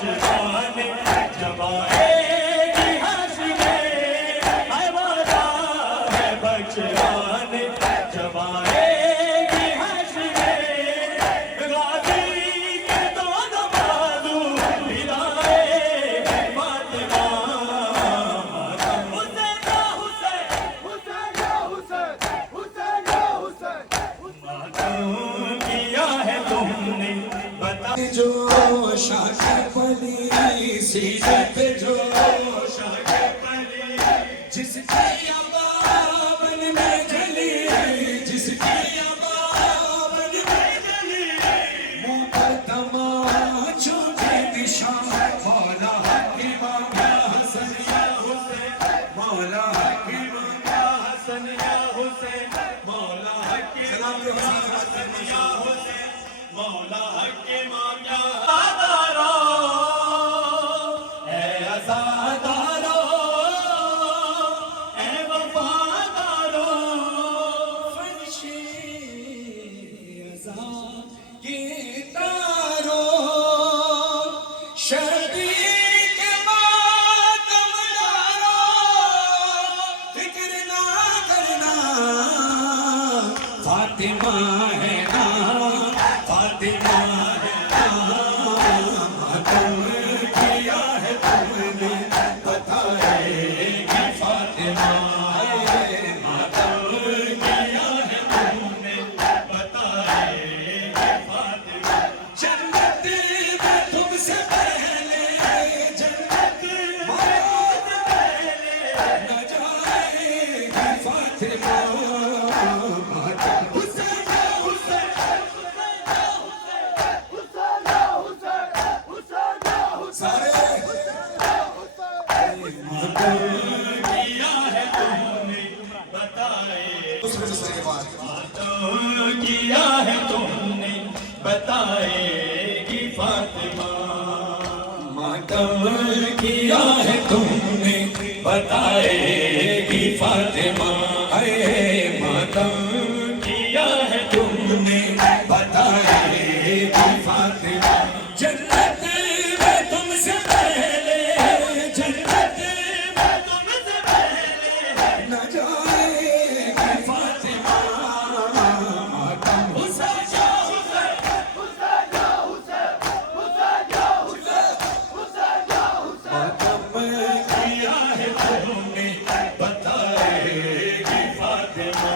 बचपन जब आएगी हंसने, है वादा है बचपन जब आएगी हंसने, गाजी के दोनों बाजू मिलाए फातिमा। हुसैन या हुसैन, हुसैन या हुसैन, हुसैन या हुसैन, मातम किया है तुमने बता जो शाखे पली सीधे पे जो शाखे पली, जिसकी अबावन में जली, जिसकी अबावन में जली, मुंह पर तमाचों की निशान, मौला हकीम या हसन या हुसैन, मौला हकीम या हसन या हुसैन, मौला हकीम या हसन या हुसैन, मौला के माया दारो ए अज़ादारो ए वफादारो, फर्शे अज़ा के तारो, शर्दी के मातम डारो, फिक्र ना करना फातिमा है ना, फातिमा है ना, मातम किया है तुमने बताएगी फातिमा, मातम किया है तुमने बताएगी फातिमा। जन्नत में तुमसे पहले, जन्नत मौत पहले न जाएगी फातिमा, मातम हुसैन या हुसैन, हुसैन या हुसैन, हुसैन या हुसैन, सारे किया है तुमने बताए, दूसरे दूसरे के बाद किया है तुमने बताएगी फातिमा। मातम किया है तुमने बताएगी फातिमा, अरे मातम किया है तुमने बताएगी फातिमा। जन्नत में तुमसे पहले, जन्नत में तुमसे पहले न जाएगी फातिमा, मातम हुसैन या हुसैन, हुसैन या हुसैन, हुसैन या हुसैन, हुसैन या हुसैन, मातम किया है तुमने बताएगी फातिमा,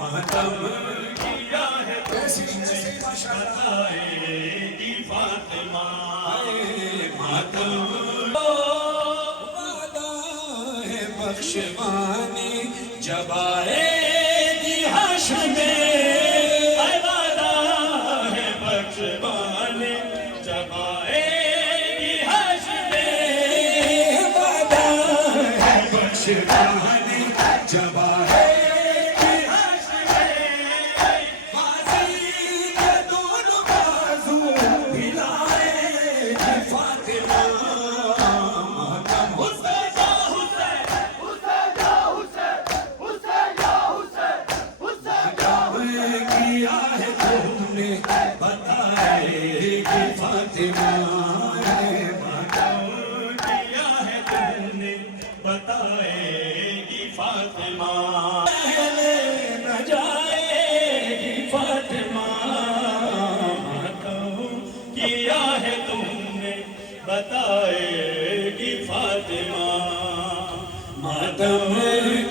मातम किया है तुमने बताएगी फातिमा, मातम वादा है बख्शवानी जब आएगी हश्र, वादा है बख्शवाने जब आएगी हश्र, वादा है बख्शवानी जब आएगी हश्र, बाजी के दोनों बाजू हिलाएगी फातिमा, मातम हुसैन या हुसैन, हुसैन या हुसैन, हुसैन या हुसैन, हुसैन या हुसैन, किया है तुमने बताएगी फातिमा, किया है तुमने बताएगी फातिमा। पहले न जाएगी फातिमा, किया है तुमने बताएगी फातिमा। मातम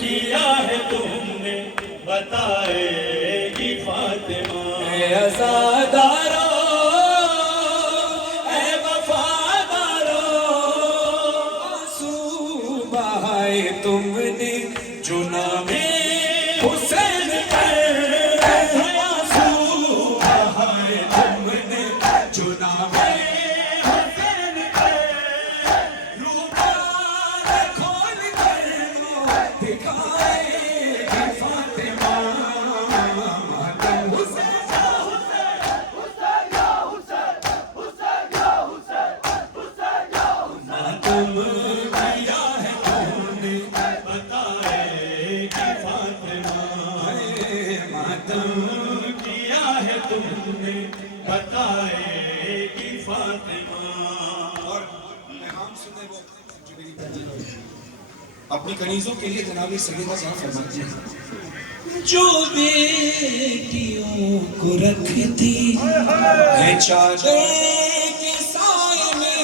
किया है तुमने बताएगी फातिमा। अज़ादारो ए वफादारो, आंसू बहाए तुमने जुनाबे हुसैन पर, आंसू बहाए तुमने जुनाबे हुसैन पर, रूबान खोल कर दिखाएगी फातिमा, मातम हुसैन या हुसैन, हुसैन या हुसैन, हुसैन या हुसैन, हुसैन या हुसैन, मातम किया है तुमने बताएगी फातिमा। मातम किया है तुमने बताएगी फातिमा। फातिमा। और पैगाम सुने वो जो मेरी अपनी कनीजों के लिए जनाब सैयदा साहब फरमाती हैं, जो बेटियों को रखती है चादर के साए में,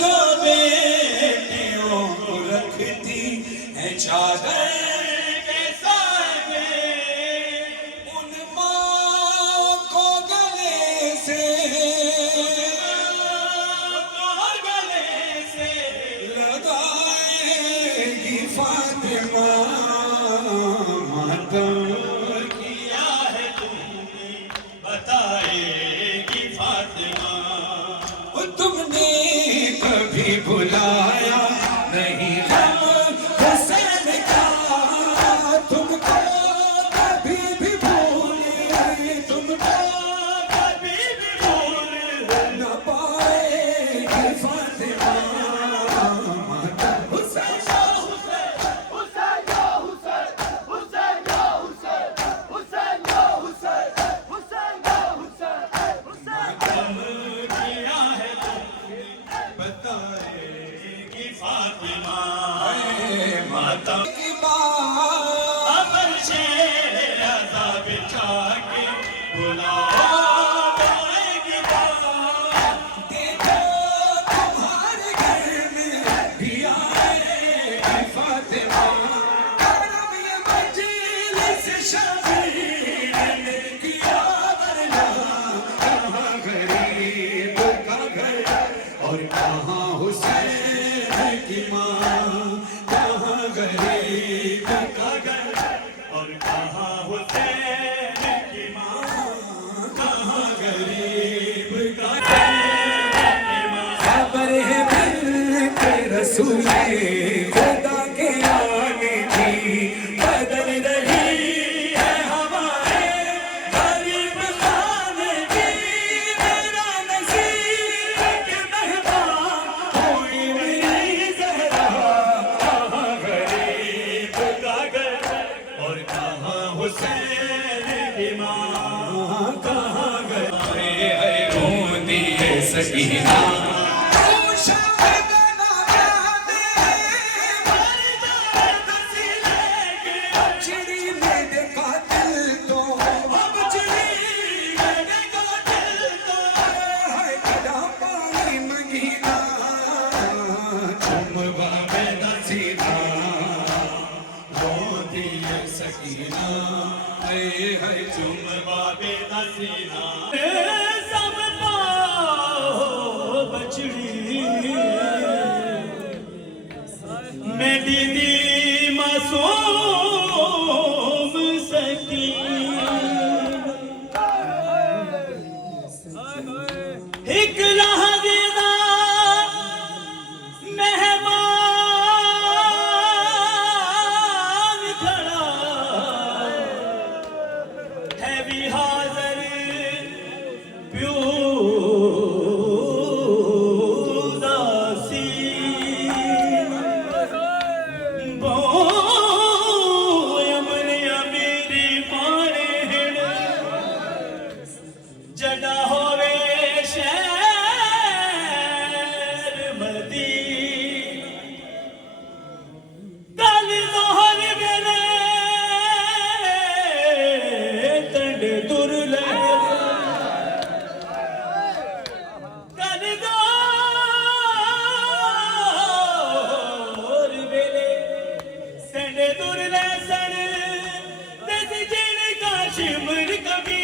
जो बेटियों को रखती है चादर के साए में, उन माँ को गले से लगाएगी फातिमा मातम। किया है तुमने बताएगी फातिमा। तुमने कभी भुलाया नहीं हम हुसैन का, तुमको कभी भी भूले, तुमको कभी भी भूल न पाएगी फातिमा मातम Hussain. Hussein, ya Hussein, Hussein, ya Hussein, Hussein, ya Hussein, Hussein, ya Hussein, Hussein. किया है तुमने बताएगी फातिमा मातम। की बात अमर से रज़ा बिछा के बुला देगी बात। देखो तुम्हारे घर में भी आएगी फातिमा, करम ये मजलिस शबीर ने किया वरना कहाँ गरीब का घर और कहाँ हुसैन की माँ, कहाँ गरीब का घर और कहाँ हुसैन की माँ, कहाँ गरीब का माँ। खबर है मिलके रसूले खुदा के आने की, बदल रही है हमारे गरीब खाने की। मेरा नसीब के मेहमान कोई मेरी ज़हरा, कहाँ गरीब का घर और कहाँ हुसैन की माँ, कहाँ गए है रोती है सकीना। चिड़ी मेरे कातिल तो अब चिड़ी मेरे कातिल तो है कड़ा पानी मंगीना, चुम बाबे नसीना रोती है सकीना, है चुम बाबे नसीना सब पाओ बछड़ी मैं दीदी मासूम सकीन एक लहज़ा मेहमान खड़ा है भी हाज़िर प्यो दासी यमनिया मेरी माने जड़ा होवे शहर मदीना कल जोहर मेरे तंड दुर्लभ कल जोहर मेरे तंड दुर्लभ सन दस जिन का शिमर कभी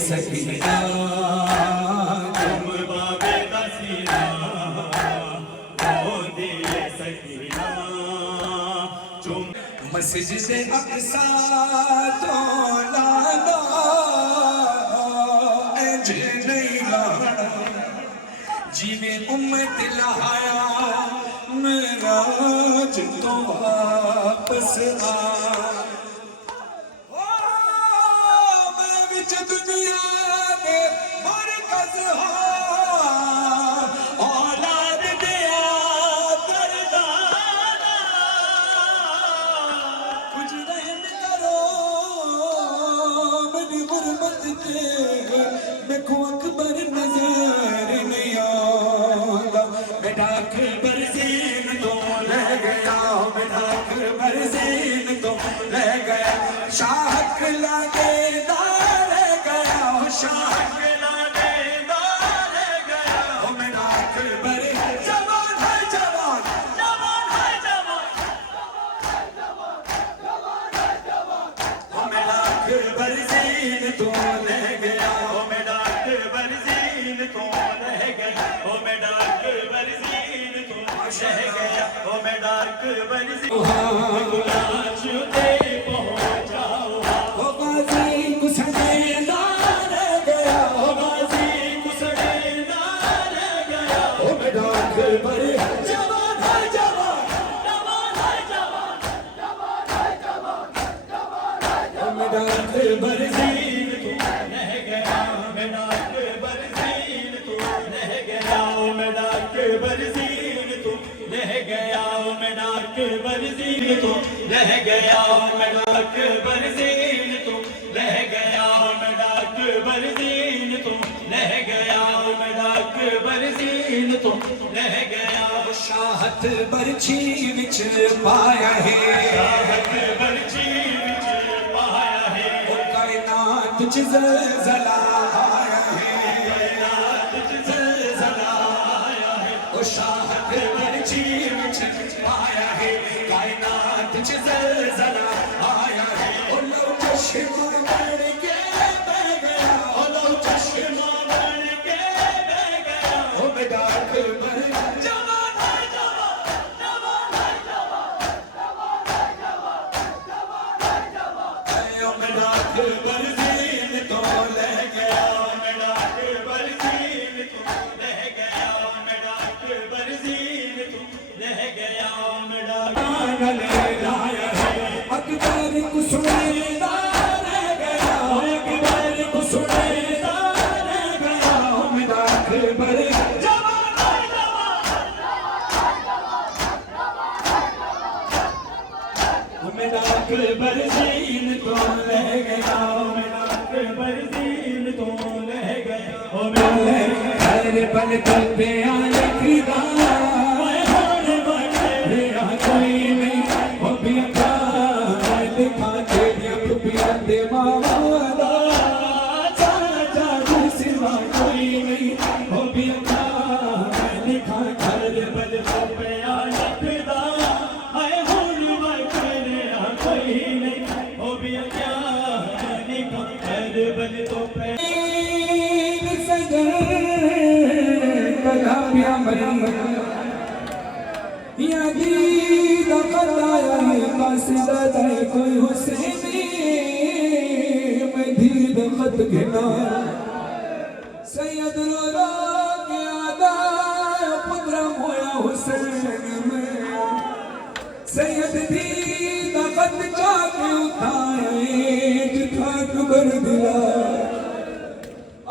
सकीना तुम बाबे नसीना हो दिए सकीना तुम मस्जिद अक़सा तो लाना ऐजे नहीं लाना, जिन्हें उम्मत लहाया मेरा तो वापस आ मैं विच दुनिया दे मरकज हाँ औलाद दिया दरदाना कुछ रहम करो मेरी गुरबत के देखो अकबर नजर नहीं आता बेटा अकबर सीन तो ले गया बेटा अकबर सीन तो ले गया शाह लागे दार गया शाह लागे दार गया ओ मेरा अकबर जवान है जवान जवान है जवान ओ मेरा अकबर सीन तो ले गया ओ मेरा अकबर सीन तो ले गया ओ मेरा अकबर सीन तो ले गया ओ मेरा अकबर सीन गुलाश ते पहुंचाओ ओ गाजी कुसड़े नार गया ओ गाजी कुसड़े नार गया ओ मेरा अकबर जवान है जवान जवान है जवान जवान है जवान जवान है जवान मेरा अकबर सीन तो रह गया मेरा अकबर सीन तो रह गया ओ मेरा अकबर सीन तो रह गया ओ मेरा अकबर सीन तो रह गया ओ मेरा अकबर सीन तो रह गया ओ मेरा अकबर सीन तो रह गया ओ मेरा अकबर सीन तो रह गया शाहत बरछी विच पाया है शाहत बरछी विच पाया है ओ कायनात च ज़लज़ला आया है कायनात च ज़लज़ला आया है ओ शाहत बरछी विच पाया है कायनात च ज़लज़ला आया है ओ लो चश्मा बन के बह गया ओ लो चश्मा बन के बह गया ओ मेरा अकबर जवान है जवान जवान है जवान जवान है जवान जवान है जवान ओ मेरा अकबर सीन तो ले गया ओ मेरा अकबर सीन तो ले गया ओ मेरा अकबर सीन तो ले गया ओ मेरा ले लाया है अकबर को सुनेदा रह गया अकबर को सुनेदा रह गया ओ मेरा अकबर जवान है जवान ओ मेरा अकबर सीन तो ले गया ओ मेरा अकबर सीन तो ले गया ओ मेरे हर पल पल पे आए खुदा मैं होने वाले कोई नहीं ओ बिया दिखा तेरी पिया दे मावाला चाचा जादू सिवा कोई नहीं ओ बिया दिखा हर पल पे आए खुदा मैं होने वाले कोई नहीं ओ बिया दिखा हर पल तो पे कलामिया मरम या दीद खताया है कासिदा है कोई हुसैनी मैं दीद खत गिना सैयद रो के आदा पुत्र मोया हुसैन में सैयद दीद खत जाके उठाए जिठा अकबर दिला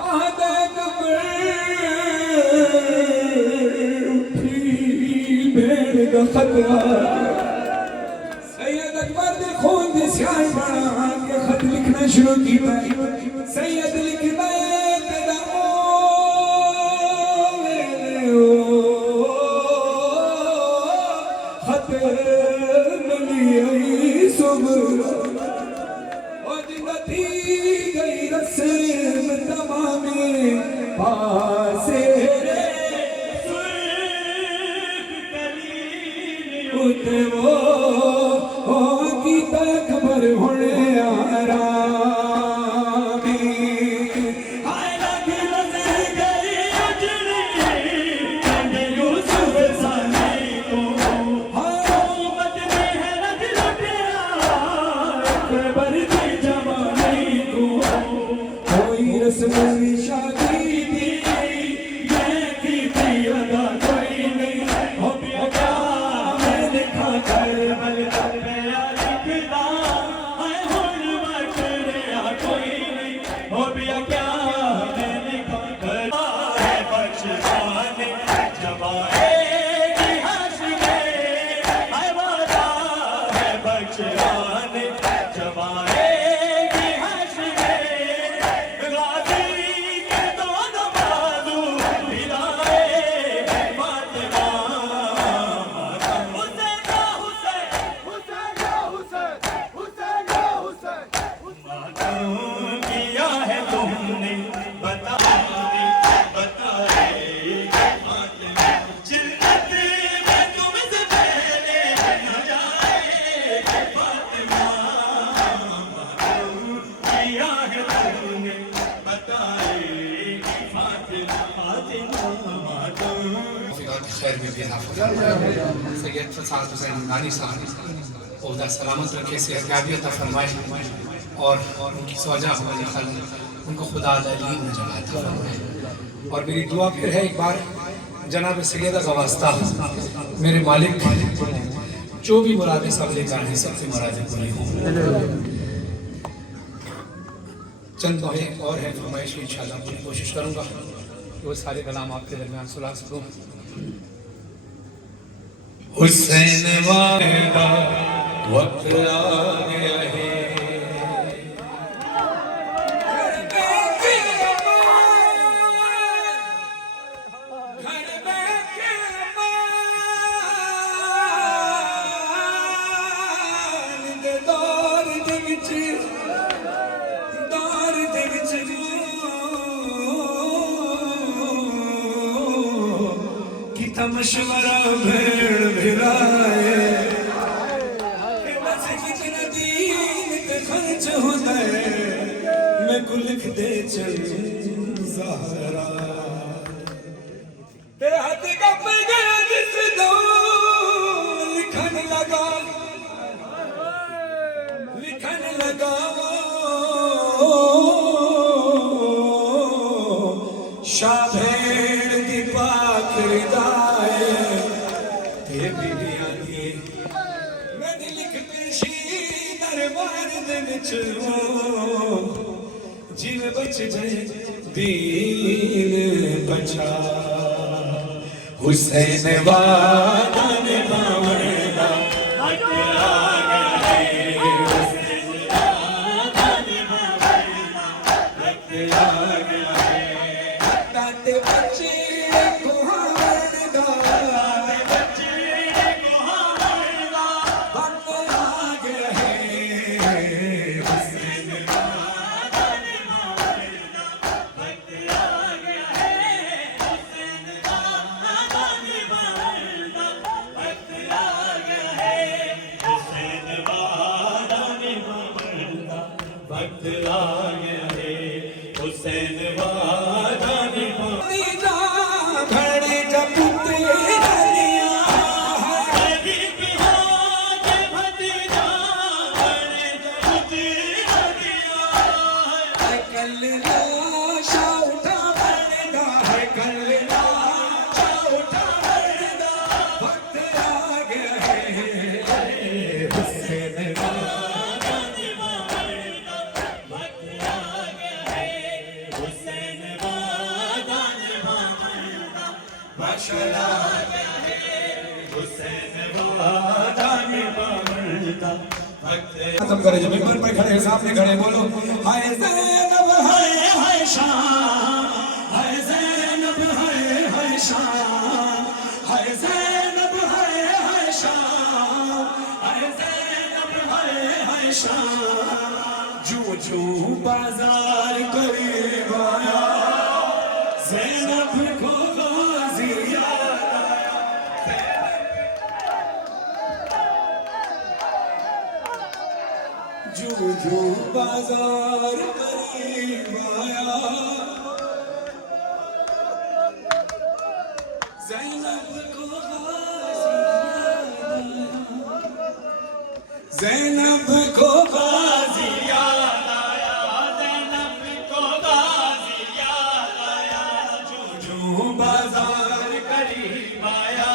आदा अकबर भेड़ का खतरा सैयद अकबर ने खून दे स्याह बना के खत लिखना शुरू किया सैयद लिखना तेरा ओ खत मिली सुबह ओ जिंदगी गई रस्म तमामे पासे उते वो की अकबर होने आरामी हाय लगे नजर गई उजड़ी कंडे यूसुफ सानी को हाय उम्मत में है रख लुटिया अकबर की जवानी को कोई रस्म शादी थी ये की थी अदा कोई नहीं हो गया Karmal शान जमाएगी हश्र में गाजी के दोनों बाजू मिलाए फातिमा हुसैन या हुसैन हुसैन या हुसैन हुसैन या हुसैन मातम किया है तुमने बताए जिन्नत में तुमसे पहले न जाए फातिमा किया है तुमने बताए फातिमा खैर में भी हाफिज़ सैयद फसाद हुसैन नानी साहब ओहदा सलामत रखे से अकाबियत फरमाए और उनकी सौजा हमारी खल उनको खुदा अलीम में जमात फरमाए। और मेरी दुआ फिर है एक बार जनाब सैयदा का वास्ता मेरे मालिक जो भी मुरादें सब लेकर हैं सबसे मुरादें पूरी हों। चंद दोहे और है फरमाइश की इंशाअल्लाह पूरी कोशिश करूँगा वो सारे कलाम आपके दरमियान सुला सकूँ। हुसैन वाला वक्त आ गया है मशवरा भेड़ भिराए बस कितना दीन ते खर्च होता है मैं को लिख दे चल ज़हरा ते हाथ का पे गया जिस दो लिखन लगा शाह भेड़ दी पाक रिदाए ते बियानी मैं लिखते शी दरबार दे विच जिवें बच जाए दीन बचा हुसैन वादा निभावना हक आ गया है हुसैन वादा निभावना हक आ गया है ताते बच्चे को हारदा ताते बच्चे को हारदा हक आ गया है हुसैन वादा निभावना हक आ गया है हुसैन वादा निभावना हक आ गया है हुसैन वादा निभावना वक्त आ गया है हुसैन वादा निभावना भड़े जपुते रलिया गरीब हो के भतीजा भड़े जपुते रलिया कल लाशा उठा बरदा है कल लाशा उठा बरदा वक्त आ गया है हुसैन वादा निभावना वक्त आ गया है हुसैन वादा निभावना माशाअल्लाह आ गया है हुसैन वादा निभावना वक्त खत्म करे जब मिंबर पर खड़े सामने खड़े बोलो हाय ज़ैनब हाय शाम हाय ज़ैनब हाय शाम हाय ज़ैनब हाय शाम हाय ज़ैनब हाय शाम जो जो बाजार करीब आया ज़ैनब को गाज़ी याद आया जो जो बाजार करीब आया ज़ैनब को गाज़ी याद आया ज़ैनब को गाज़ी याद आया ज़ैनब को गाज़ी याद आया जो जो बाजार करीब आया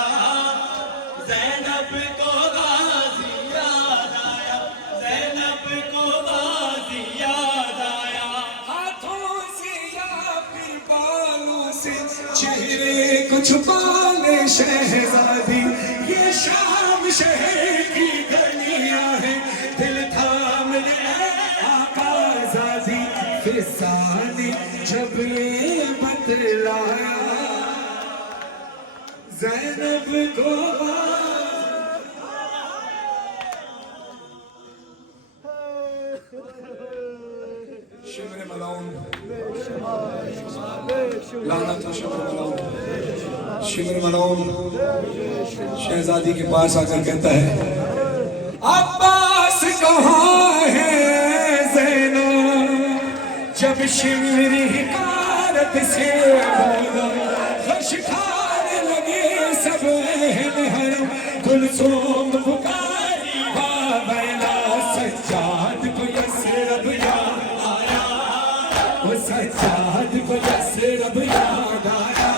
ज़ैनब को गाज़ी याद आया ज़ैनब को गाज़ी याद आया हाथों से या फिर बालों से चेहरे को छुपा ले शहज़ादी ये शाम शहर की गलियां हैं किस्सा ने जब ये बतलाया ज़ैनब को शिमर मलाउन लानत शिमर मलाउन शिमर मलाउन शहजादी के पास आकर कहता है अब्बास कहाँ है ज़ैनब जब शिमरी हिकारत से बोला खश खाने लगे सब अहले हरम कुलसूम पुकारी बाबैला सज्जाद को यसरब याद आया वो सज्जाद को यसरब याद आया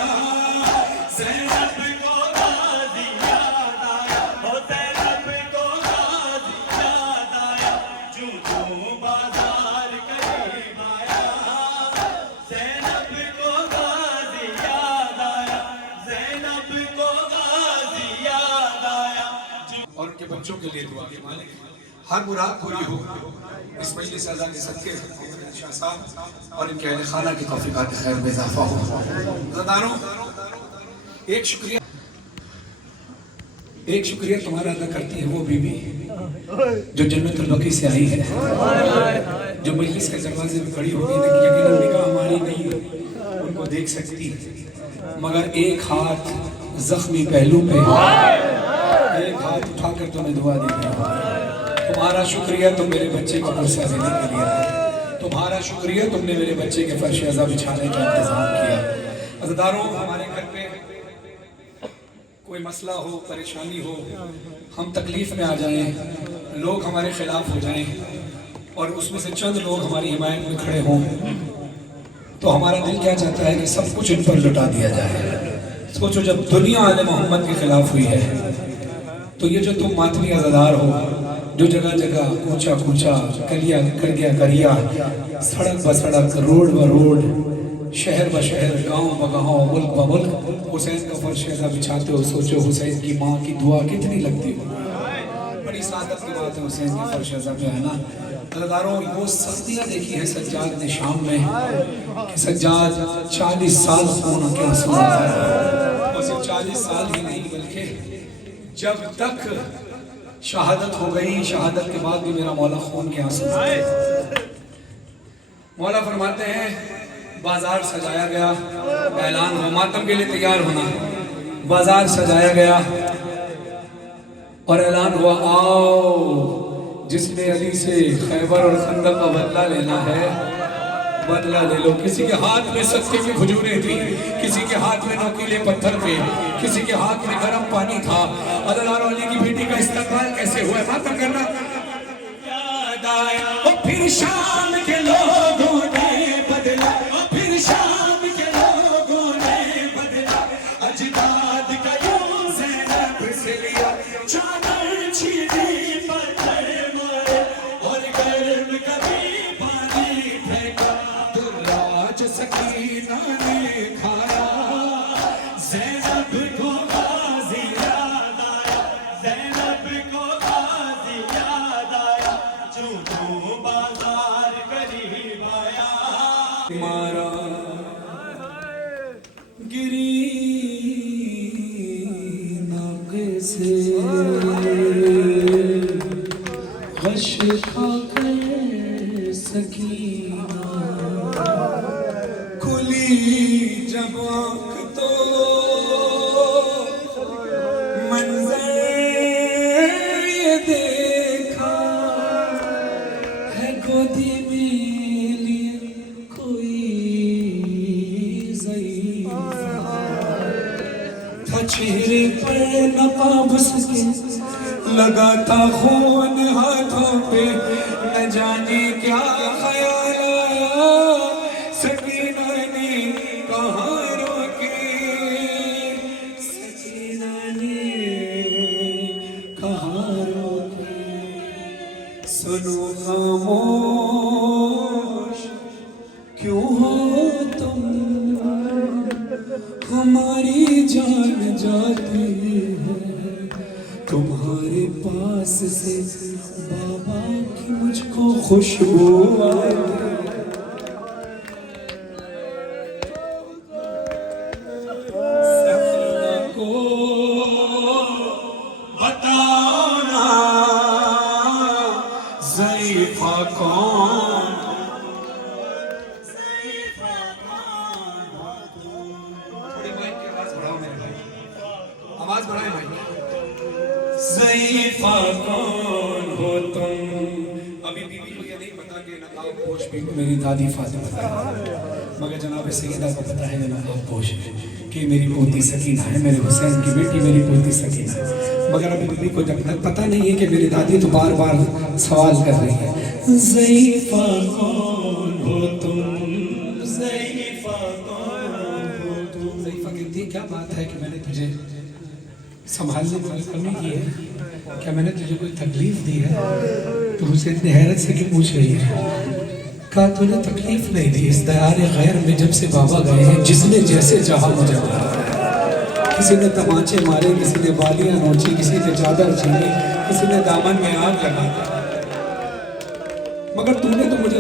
ज़ैनब को गाज़ी याद आया ओ ज़ैनब को गाज़ी याद आया जो बाजार करीब आया ज़ैनब को गाज़ी याद आया ज़ैनब को गाज़ी याद आया और उनके बच्चों के लिए दुआ के मालिक हर मुराद पूरी हो इस मजलिस अज़ा के सदके शाह साहब और इनके अहले खाना की तौफीक़ात खैर में इजाफा हो। ज़दारों एक शुक्रिया तुम्हारा अदा करती है वो बीबी जो जन्नतुल बकी से आई है जो मजलिस के दरवाजे में खड़ी होगी लेकिन यकीनन निगाह हमारी नहीं उनको देख सकती मगर एक हाथ जख्मी पहलू पे एक हाथ उठाकर तुम्हें दुआ दी गई तुम्हारा शुक्रिया तुम मेरे बच्चे को कुर्सा देने के लिए आए तुम्हारा शुक्रिया तुमने मेरे बच्चे के फर्श अज़ा बिछाने का इंतजाम किया। अज़दारों हमारे घर पे कोई मसला हो परेशानी हो हम तकलीफ में आ जाएं लोग हमारे खिलाफ हो जाएं और उसमें से चंद लोग हमारी हिमायत में खड़े हों तो हमारा दिल क्या चाहता है कि सब कुछ इन पर लुटा दिया जाए। सोचो जब दुनिया आले मोहम्मद के खिलाफ हुई है तो ये जो तुम मातमी अज़ादार हो जो जगह जगह कूचा कूचा कलिया कर गया करिया सड़क ब सड़क रोड ब रोड शहर ब शहर गांव ब गांव मुल्क ब मुल्क हुसैन का फर्श ऐसा बिछाते हो सोचो हुसैन की माँ की दुआ कितनी लगती हो बड़ी सादत की बात है हुसैन के फर्श ऐसा पे है ना। अज़दारों वो सख्तियाँ देखी है सज्जाद ने शाम में कि सज्जाद 40 साल खून के आंसू और सिर्फ 40 साल ही नहीं बल्कि जब तक शहादत हो गई शहादत के बाद भी मेरा मौला खून के आंसू मौला फरमाते हैं बाजार सजाया गया ऐलान हो मातम के लिए तैयार होना बाजार सजाया गया और ऐलान हुआ आओ जिसने अली से खैबर और खंदक का बदला लेना है बदला ले लो। किसी के हाथ में सत्य की खजूरें थी किसी के हाथ में नोकीले पत्थर थे किसी के हाथ में गर्म पानी था। अज़दारों अली की बेटी का इस्तेमाल कैसे हुआ मातम करना याद आया फिर शाम के लोगों ने बदला फिर शाम के लोगों ने बदला अजदाद का यूं ज़ैनब से लिया चादर छीनी पत्थर मारे और गर्म कभी पानी फेंका दुर्राज सकीना ने खाया ज़ैनब को गाज़ी याद आया ज़ैनब को गाज़ी याद आया जो बाजार करीब आया मारा गिरी नाक से गश खाकर सकीना खुली जब आँख तो मंजर ये देखा है गोदी में लिए कोई था चेहरे पर नकाब उसके लगाता खून हाथों पे न जाने क्या ख्याल आया सकीना ने कहाँ रोके सकीना ने कहाँ रोके सुनो खामोश क्यों हो तुम हमारी जान जाती है तुम्हारे पास से बाबा की मुझको खुशबू आती ज़ईफ़ा कौन, थोड़ी माइक की आवाज बढ़ाओ मेरे भाई, आवाज बढ़ाए भाई। ज़ईफ़ा कौन हो तुम। अभी बीबी को ये नहीं पता कि नकाब पोश भी मेरी दादी फातिमा है, मगर जनाब सैयदा को पता है नकाब पोश कि मेरी पोती सकीना है, मेरे हुसैन की बेटी मेरी पोती सकीना है। मगर अभी बीबी को जब तक पता नहीं है कि मेरी दादी तो बार बार सवाल कर रही है, ज़ईफ़ा कौन हो तुम, ज़ईफ़ा कौन हो तुम। ज़ईफ़ा कहती है क्या बात है कि मैंने तुझे संभालने की कमी की है, क्या मैंने तुझे कोई तकलीफ दी है? तो उसे इतनी हैरत से क्यों पूछ रही है? कहा तूने तकलीफ नहीं दी, इस दयार गैर में जब से बाबा गए हैं जिसने जैसे चाहा मुझे मारा। किसी ने तमाचे मारे, किसी ने बालियां नोची, किसी ने चादर छीनी, किसी ने दामन में आग लगा दी, मगर तूने तो मुझे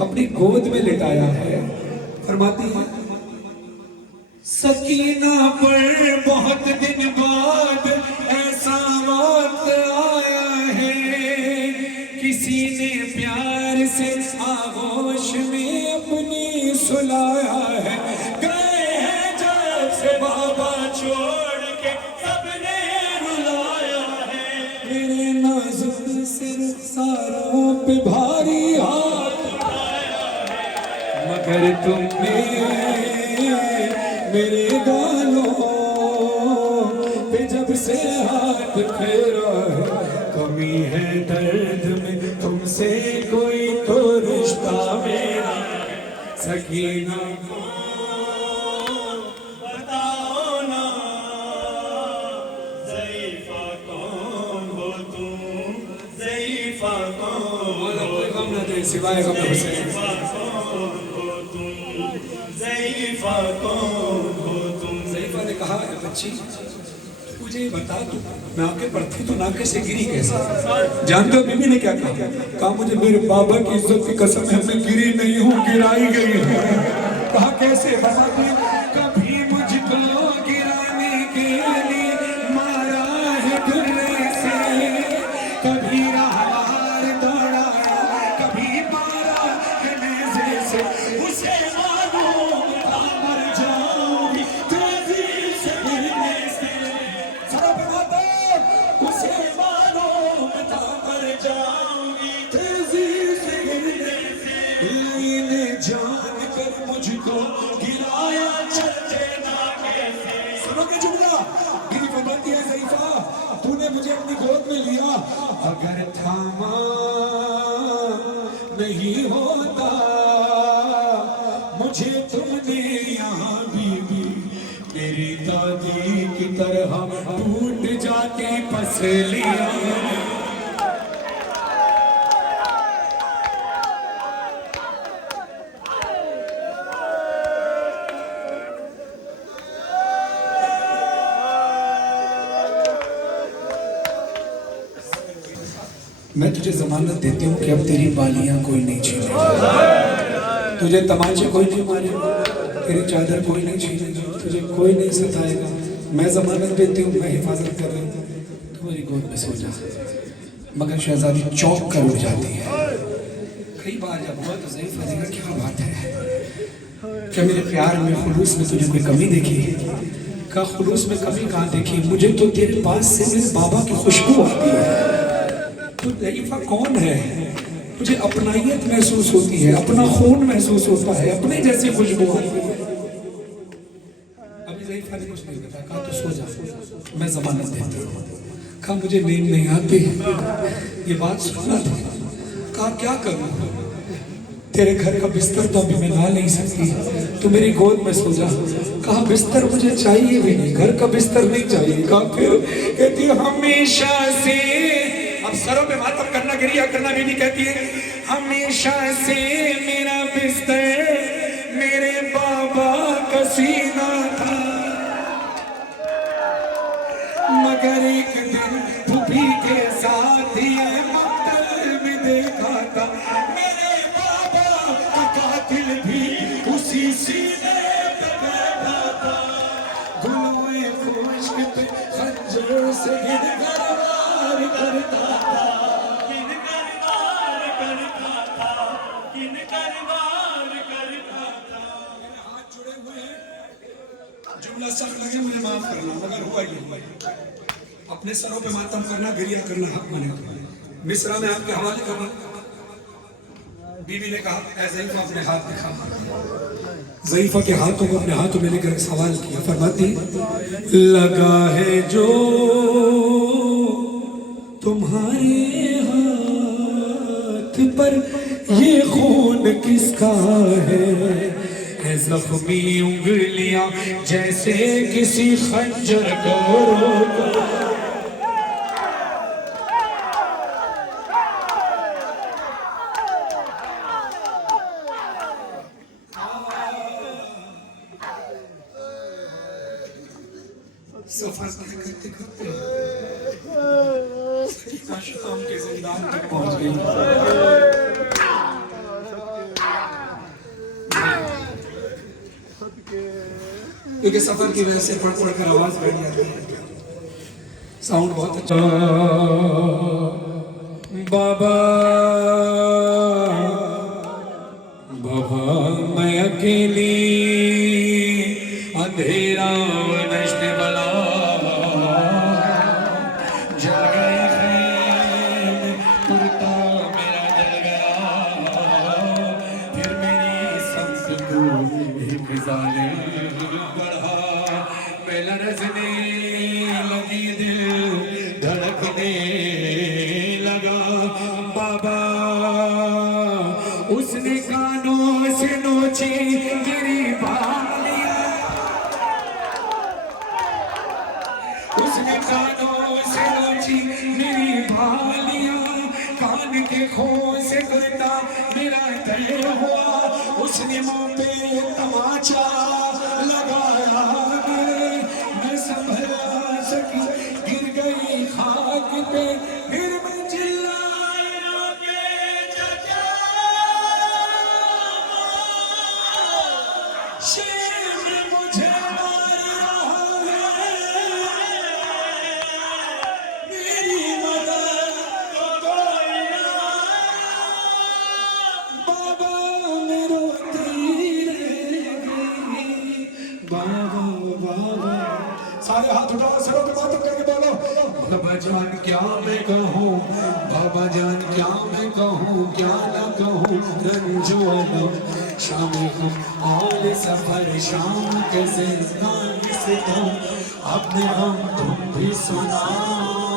अपनी गोद में लिटाया है। फरमाती है सकीना पर बहुत दिन बाद ऐसा वक्त आया है, किसी ने प्यार से आगोश में अपनी सुलाया है। गए हैं जब से बाबा छोड़ के सबने रुलाया है, मेरे नाजुक से रुखसारों पे भारी हाथ उठाया है, मगर तुमने मेरे गालों पे जब से हाथ फेरा है। कमी है दर्द में तुमसे कोई तो रिश्ता मेरा, सकीना बताओ ना, ज़ईफ़ा कौन हो तुम, ज़ईफ़ा कौन हो तुम, सिवाय गम हुसैन, ज़ईफ़ा कौन हो तुम। ज़ईफ़ा ने कहा बच्ची मुझे बता, तू नाके पर थी तो नाके से गिरी कैसे? जानते हो बीबी ने क्या कहा? मुझे मेरे बाबा की इज्जत की कसम है मैं गिरी नहीं हूँ, गिराई गई है। कहा कैसे? कभी मुझको गिराने के लिए मारा है डुर्रे से, कभी राहवार दौड़ाया, कभी मारा है नेज़े से, उसे मालूम था मर जाऊंगी तेजी से गिरने से। उसे मालूम था मर जाऊंगी तेजी से गिरने से, लेने जान कर मुझको गिराया चलते नाके से। सुनोगे जुमला? बीवी फरमाती है ज़ईफ़ा तूने मुझे अपनी गोद में लिया, अगर थामा नहीं होता मुझे तुमने यहाँ बीबी मेरी दादी की तरह टूट जाती पसलियां। मैं तुझे जमानत देती हूँ कि अब तेरी बालियां कोई नहीं छीनेगा, तुझे तमाचे कोई नहीं मारेगा, तेरी चादर कोई नहीं छीनेगा, तुझे कोई नहीं सताएगा। मैं जमानत देती हूँ, मैं हिफाजत कर रही हूँ, तुम्हारी गोद में सो जा। मगर शहजादी चौंक कर उठ जाती है। कई बार जब हुआ तो ज़ईफ़ा ने कहा क्या बात है, क्या मेरे प्यार में खुलूस में तुझे कोई कमी देखी? का खुलूस में कमी कहाँ देखी? मुझे तो तेरे पास से मेरे बाबा की खुशबू आती है। तो ज़ईफ़ा कौन है? मुझे अपनाइयत महसूस होती है, अपना खून महसूस होता है, अपने जैसी खुशबू आती है। अभी ज़ईफ़ा ने कुछ नहीं बताया, कहा तो सो जा, मैं जमानत देती हूँ। कहा मुझे नींद नहीं आती, ये बात सुनना था। कहा क्या करूँ, तेरे घर का बिस्तर तो अभी मैं ला नहीं सकती, तू मेरी गोद में सो जा। कहा बिस्तर मुझे चाहिए भी नहीं, घर का बिस्तर नहीं चाहिए। कहा फिर? कहती हमेशा से, अब सरों पे मातम करना गिरिया करना बीवी कहती है हमेशा से मेरा बिस्तर मेरे बाबा का सीना था, मगर एक दिन फूफी के साथ ये मक्तल में देखा था, मेरे बाबा का कातिल भी उसी सीने पे बैठा था, गुलोए खुश्क पे खंजर से गिरकर वार करता था, गिरकर वार सख्त लगे मुझे माफ करना, मगर हुआ ये अपने सरों पे मातम करना, गिरिया करना हक माने। मिस्रा में आपके हवाले करना। बीवी ने कहा, ऐ ज़ईफ़ा अपने हाथ दिखा। ज़ईफ़ा के हाथों को अपने हाथों में लेकर सवाल किया। फरमाती, लगा है जो तुम्हारे हाथ पर ये खून किसका है जख्मी उंगलियां जैसे किसी खंजर को रोका। सफर करते करते शाम के जिंदान तक पहुंच गई। क्योंकि सफर की वजह से पढ़ पढ़ कर आवाज बैठ जाती है, साउंड बहुत अच्छा। बाबा बाबा मैं अकेली अंधेरा नशे वाला जल गए खैम कुर्ता मेरा जल गया। फिर मेरी समझ को एक जालिम बढ़ा, मैं लरज़ने लगी, दिल धड़कने लगा। बाबा उसने कानों से नोची गिरी बालियां, उसने कानों से नोची मेरी बालियां, कान के खो से गुरता मेरा तय हुआ। उसने मुंह पे तमाचा लगाया, मैं संभल ना सकी, गिर गई खाक पे। फिर मैं चिल्लाया के चाचा शेर मुझे मार रहा है, मेरी मदद को कोई ना। बाबा मैं रोती रह गई, बाबा बाबा। सारे हाथ उठाओ, सिरों पे मातम करके बोलो, बाबा जान क्या मैं कहूँ, बाबा जान क्या मैं कहूँ, क्या ना कहूँ। रंजो गम शाम हम और सफर शाम के जिंदान से तुम अपने हम तुम भी सुनाओ,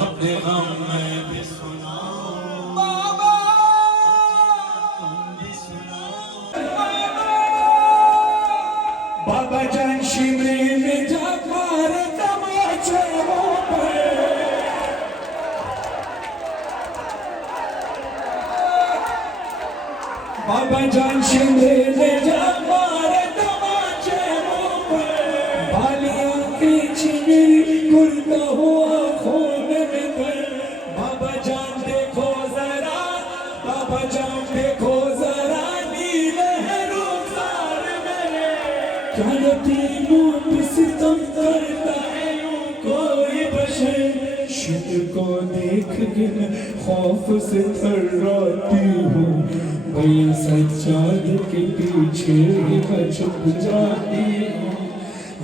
अपने हम मैं भी सुनाओ। बाबा तुम भी सुनाओ। बाबा जान शिमरे में जा मारे तमाचे मुंह पे, बाबा जान शिमरे में जा मारे तमाचे मुंह पे। बालियां खींची मेरी कुर्ता हुआ खून में दर। बाबा जान देखो जरा, बाबा जान देखो जरा, नीले हैं रुखसार मेरे। क्या यतीमों पे सितम करता है यूं कोई बशर, शिद्र को देख के मैं खौफ से थर्राती हूँ। भैया सज्जाद के पीछे मैं छुप जाती हूँ।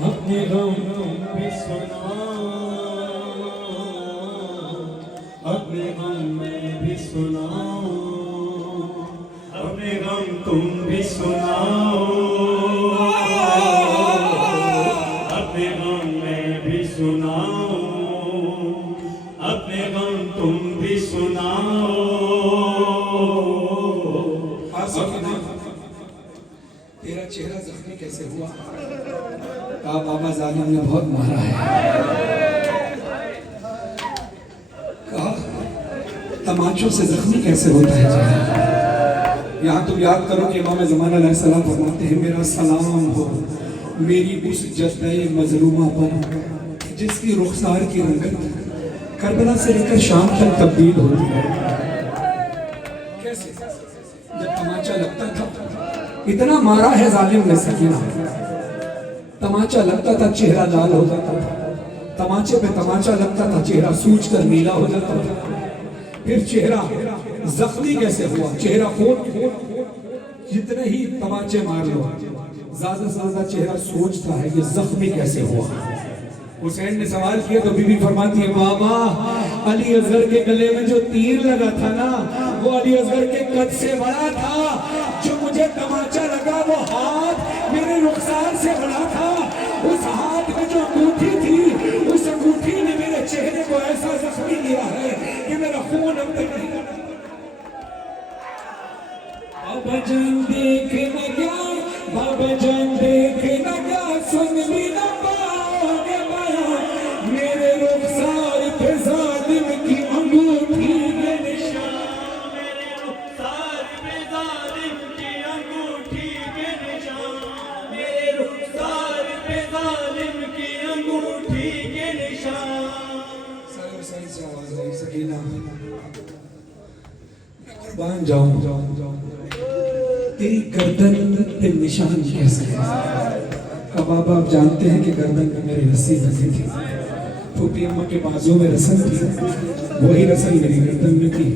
अपने गम भी सुनाओ, अपने गम में भी सुनाओ, अपने गम तुम भी सुनाओ, अपने गम में भी सुनाओ, अपने गम तुम भी सुनाओ। तेरा चेहरा जख्मी कैसे हुआ? कहा बाबा जालिम ने बहुत मारा है। कहा तमाचों से जख्मी कैसे होता है चेहरा? यहाँ तुम याद करो कि इमाम ज़मान अलैहिस्सलाम फरमाते हैं, मेरा सलाम हो मेरी उस जद्दे मजलूमा पर जिसकी रुखसार की रंगत करबला से लेकर शाम तक तब्दील होती है। कैसे? जब तमाचा लगता था, इतना मारा है जालिम ने सकीना, तमाचा लगता था चेहरा लाल हो जाता था, तमाचे पे तमाचा लगता था चेहरा सूज कर नीला हो जाता था। फिर चेहरा जख्मी कैसे हुआ? चेहरा खोट जितने ही तमाचे मार लो ज्यादा से ज्यादा चेहरा सोचता है कि जख्मी कैसे हुआ। हुसैन ने सवाल किया तो बीबी फरमाती है बाबा अली असगर के गले में जो तीर लगा था ना वो अली असगर के कद से बड़ा था, जो मुझे तमाचा लगा वो हाथ मेरे रुखसार से बड़ा था, उस हाथ में जो अंगूठी थी उस अंगूठी ने मेरे चेहरे को ऐसा जख्मी किया है कि मेरा खून अब तक नहीं। बाबा जान देख न गया, बाबा जान देख न गया, सुन भी न पाओगे माया, मेरे रुखसार पे जालिम की अंगूठी के निशान, मेरे रुखसार पे जालिम की अंगूठी के निशान, मेरे रुखसार पे जालिम की अंगूठी के निशान। सही से आवाज आई सकीना, कुर्बान जाऊं तेरी गर्दन पे निशान कैसे है। अब आप जानते हैं कि गर्दन में मेरी रस्सी लगी थी, फूफी अम्मा के बाजू में रस्म थी, वही रस्म मेरी गर्दन में थी।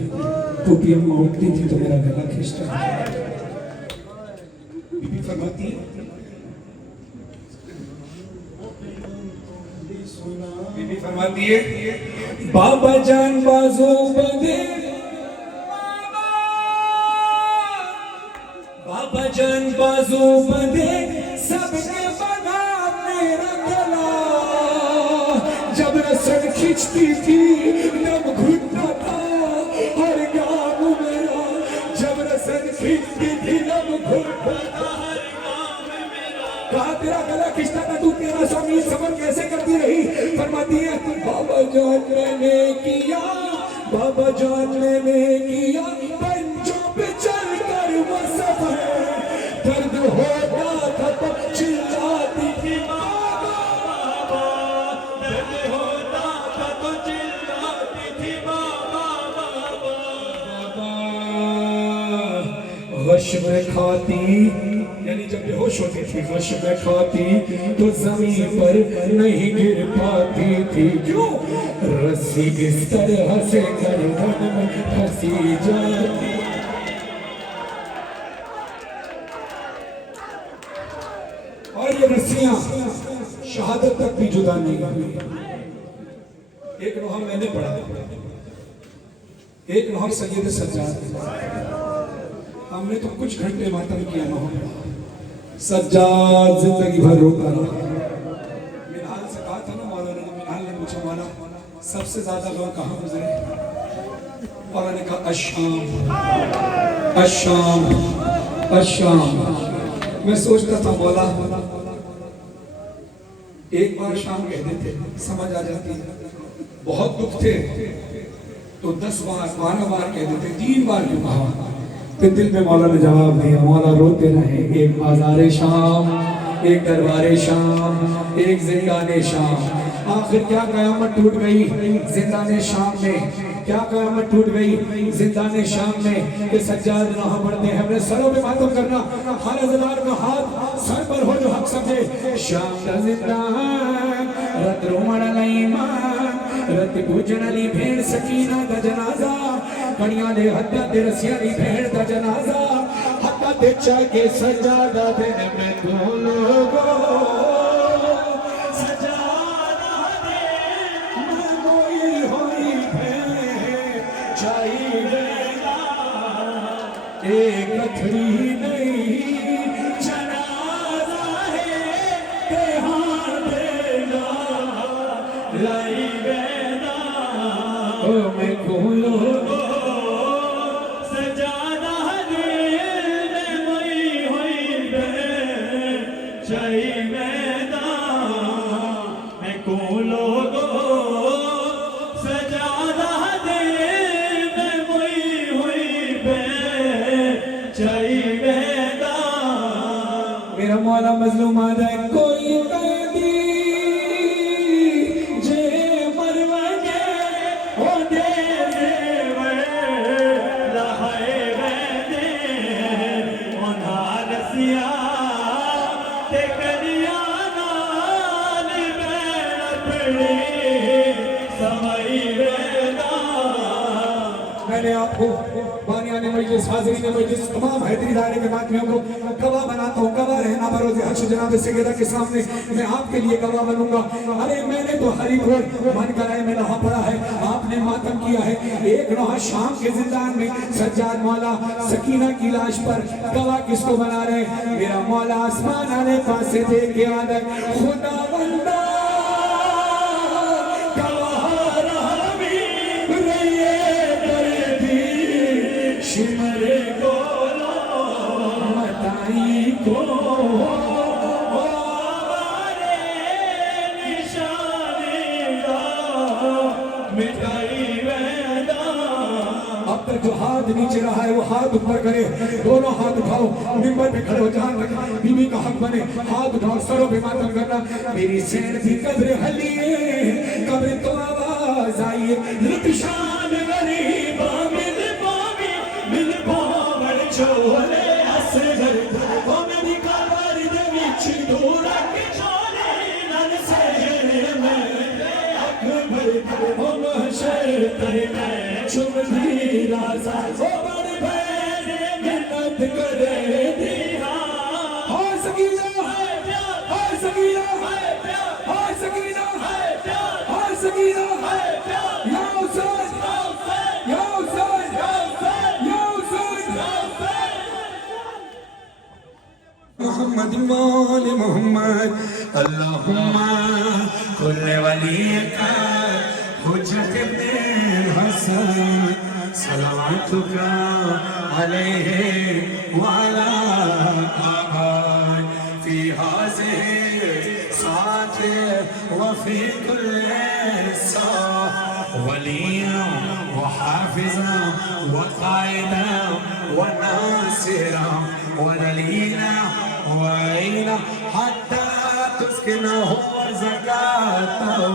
फूफी अम्मा उठती थी तो मेरा गला खींचता। बीबी फरमाती है, बीबी फरमाती है बाबा जान बाजू बंधे, बाबा जान बाजू बंधे सबने बना मेरा गला, जब रस्म खींचती थी दम घुटता था हर गाँव मेरा, जब रस्म खींचती थी दम घुटता था हर गाँव मेरा। कहा तेरा गला खींचता था तू 1300 मील सफर कैसे करती रही। फरमाती है बाबा जान मैंने किया, बाबा जान मैंने किया, पंजों पे चल कर वो सफर, दर्द होता था तो चिल्लाती थी बाबा बाबा, दर्द होता था तो चिल्लाती थी बाबा बाबा। गश में खाती यानी जब बेहोश होती थी, गश में खाती तो जमीन पर नहीं गिर पाती थी, क्यों रस्सी इस तरह से गर्दन में फंसी जाती। और ये रस्सियां शहादत तक भी जुदा नहीं हुई। एक रोहा मैंने पढ़ा, एक रोहा सैयद सज्जाद, हमने तो कुछ घंटे मातम किया ना हो। सज्जाद जिंदगी भर रोता रहा। मिनहाल से कहा था ना मौलाना ने, मिनहाल ने पूछा मौला सबसे ज्यादा लोग कहाँ गुजरे, मौलाना ने कहा अशाम अशाम अशाम। मैं सोचता था मौला एक बार शाम कहते थे समझ आ जाती है, बहुत दुख थे तो 10 बार 12 बार कहते थे, 3 बार क्यों कहा। फिर दिल में मौला ने जवाब दिया, मौला रोते रहे, एक बाजारे शाम, एक दरबारे शाम, एक जिंदाने शाम। आखिर क्या कयामत टूट गई जिंदाने शाम में, क्या कयामत टूट गई जिंदाने शाम में कि सज्जाद राह पढ़ते हैं। हमने सरों पे मातम करना, हर अज़लार का हाथ सर पर हो जो हक समझे। शाम दा जिंदान रत रोमण ईमान, रत पूजन अली भेड़ सकीना दा जनाजा, कड़ियां दे हत्या ते रसिया दी भेड़ दा जनाजा, हत्या ते चाके सज्जादा दे मैं तू लोगो, सज्जादा दे मैं मोई होई भेड़ चाहिए एक कथरी नहीं जनाजा है तेहार देना लाई बेदा ओ मैं खोलो सजादा दे मई हुई बे चाही मैदान मैं को लोगो, सजादा दे मैं मई हुई बे चाही मैदान। मेरा मौला मजलूम आ जाए कोई कैदी जे मरवाने हो दे लहाए वैदे उन्हार सिया ते करिया नाल बैण पड़े समय वेदा मैंने आपको बानियाने मजलिस हाज़रीन मजलिस तमाम हैदरी दायरे के बातियों को गवाह बनाता हूँ। गवाह रहना बरोज़े हश्र जनाब सैयदा के सामने मैं आपके लिए गवाह बनूंगा। अरे मैंने तो हरी घोर मन कराए में नहा पड़ा है, आपने मातम किया है। एक नहा शाम के जिंदान में सज्जाद मौला सकीना की लाश पर गवाह किसको बना रहे? मेरा मौला आसमान आने पास से देख के आदर खुदा बंदा शिमरे को मताई को हमारे निशाने का मिटाई वैदा। अब तक जो हाथ नीचे रहा है वो हाथ ऊपर करे, दोनों हाथ उठाओ, मिंबर पे खड़े हो, जहां तक बीवी का हक बने हाथ उठाओ, सरों पे मातम करना। मेरी सैन की कब्र हलिए कब्र तो आवाज आइए, लुटशान गरीबा मिल पावड़ छोले असगर ओ मेरी कब्र दे विच दूर के छोले नन से मैं अकबर ओ महशर ते मैं चुमदी राजा ओ बड़े बड़े मिन्नत करे दिया हो सकीना हो सकीना हो सकीना हो सकीना या हुसैन या हुसैन या हुसैन मोहम्मद वाले मोहम्मद अल्लाहुम्मा कुल्ले वलियका हुज्जत इब्न हसन सलावतुका अलैहि व अला आबाई फी हाज़िहि साअत व फी कुल्लि साअ वलिया व हाफिज़ा व क़ाइदा व नासिरा व दलीला व आइना हत्ता तुस्किनहु ज़कातहु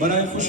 बड़ा खुश